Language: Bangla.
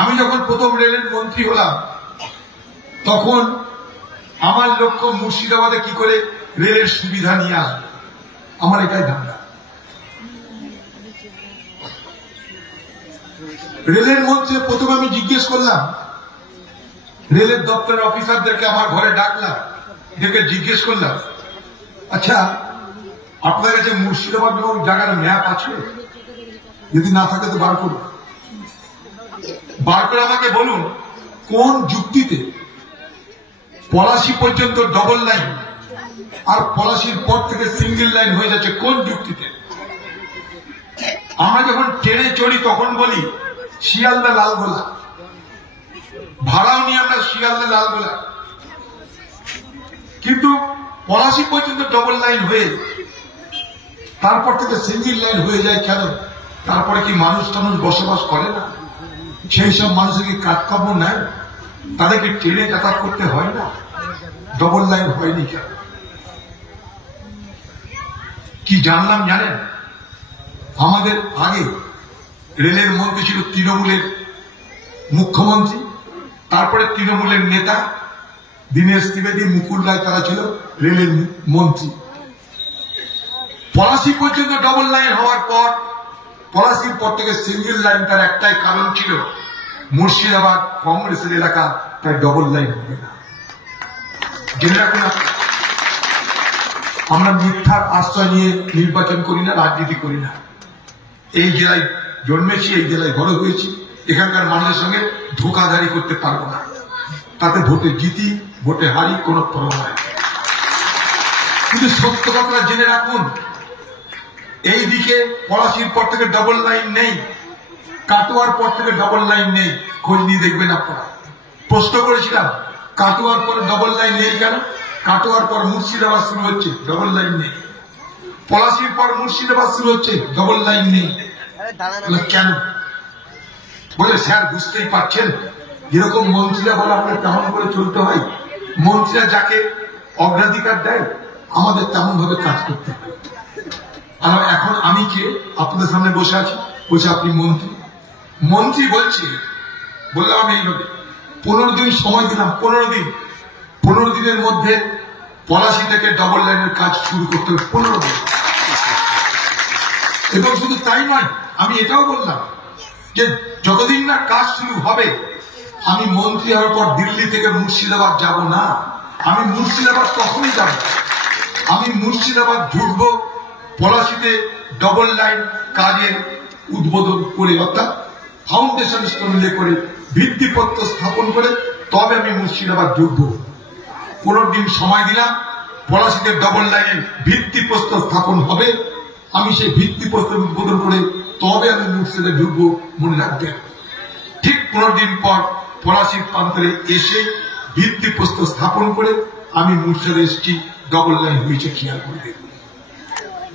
আমি যখন প্রথম রেলের মন্ত্রী হলাম তখন আমার লক্ষ্য মুর্শিদাবাদে কি করে রেলের সুবিধা নিয়ে আসবে, আমার এটাই ধান্দা। রেলের মন্ত্রী প্রথমে আমি জিজ্ঞেস করলাম, রেলের দপ্তরের অফিসারদেরকে আমার ঘরে ডাকলাম, ডেকে জিজ্ঞেস করলাম, আচ্ছা আপনার কাছে মুর্শিদাবাদ নামক জায়গার ম্যাপ আছে? যদি না থাকে তো বার করুন, বার করে আমাকে বলুন কোন যুক্তিতে পলাশী পর্যন্ত ডবল লাইন আর পলাশীর পর থেকে সিঙ্গেল লাইন হয়ে যাচ্ছে, কোন যুক্তিতে? আমরা যখন ট্রেনে চড়ি তখন বলি শিয়ালদা লালগোলা, ভাড়াও নিয়ে আমরা শিয়ালদা লালগোলা, কিন্তু পলাশী পর্যন্ত ডবল লাইন হয়ে তারপর থেকে সিঙ্গেল লাইন হয়ে যায় কেন? তারপরে কি মানুষ টানুষ বসবাস করে না? সেই সব মানুষের কি কাজকর্ম নাই? তাদেরকে ট্রেনে যাতায়াত করতে হয় না? ডবল লাইন হয়নি কেন? কি জানলাম জানেন? আমাদের আগে রেলের মন্ত্রী ছিল তৃণমূলের মুখ্যমন্ত্রী, তারপরে তৃণমূলের নেতা দীনেশ ত্রিবেদী, মুকুল রায়, তারা ছিল রেলের মন্ত্রী। পলাশী পর্যন্ত ডবল লাইন হওয়ার পর পলাশীর পর থেকে সিঙ্গেল লাইন, তার একটাই কারণ ছিল মুর্শিদাবাদ কংগ্রেসের এলাকা, তাই ডবল লাইন হবে না। জেনে রাখুন, আমরা মিথ্যার আশ্রয় নিয়ে নির্বাচন করি না, রাজনীতি করি না। এই জেলায় জন্মেছি, এই জেলায় বড় হয়েছি, এখানকার মানুষের সঙ্গে ধোকাধারি করতে পারবো না। তাতে ভোটে জিতি, ভোটে হারি, কোন প্রভাব নাই। কিন্তু সত্য কথা জেনে রাখুন, এই দিকে পলাশীর পর থেকে ডবল লাইন নেই, কাটোয়ার পর থেকে ডবল লাইন নেই। খোঁজ নিয়ে দেখবেন আপনারা। প্রশ্ন করেছিলাম কাটোয়ার পরে ডবল লাইন নেই কেন? কাটোয়ার পর মুর্শিদাবাদ শুরু হচ্ছে, ডবল লাইন নেই। পলাশীর পর মুর্শিদাবাদ শুরু হচ্ছে, ডবল লাইন নেই। কেন? বলে স্যার বুঝতেই পারছেন, যেরকম মন্ত্রীরা বলে আপনার তেমন করে চলতে হয়। মন্ত্রীরা যাকে অগ্রাধিকার দেয় আমাদের তেমন ভাবে কাজ করতে হয়। আর এখন আমি কে? আপনাদের সামনে বসে আছি, বলছে আপনি মন্ত্রী। মন্ত্রী বলছি, বললাম আমি এইভাবে 15 দিন সময় দিলাম, 15 দিনের মধ্যে পলাশী থেকে ডবল লাইনের কাজ শুরু করতে হবে, 15 দিন। এবং শুধু তাই নয়, আমি এটাও বললাম যে যতদিন না কাজ শুরু হবে, আমি মন্ত্রী হওয়ার পর দিল্লি থেকে মুর্শিদাবাদ যাব না। আমি মুর্শিদাবাদ তখনই যাব, আমি মুর্শিদাবাদ ঢুকবো পলাশীতে ডবল লাইন কাজের উদ্বোধন করে, অর্থাৎ ফাউন্ডেশন স্টোন করে, ভিত্তিপত্র স্থাপন করে, তবে আমি মুর্শিদাবাদ ঢুকবো। 15 দিন সময় দিলাম, পলাশীতে ডবল লাইনের ভিত্তিপ্রস্তর স্থাপন হবে। আমি সেই ভিত্তিপ্রস্তর উদ্বোধন করে তবে আমি মুর্শিদাবাদে ঢুকবো, মনে রাখবেন। ঠিক 15 দিন পর পলাশীর প্রান্তরে এসে ভিত্তিপ্রস্তর স্থাপন করে আমি মুর্শিদাবাদে এসেছি, ডবল লাইন হয়েছে, খেয়াল করে দেখুন।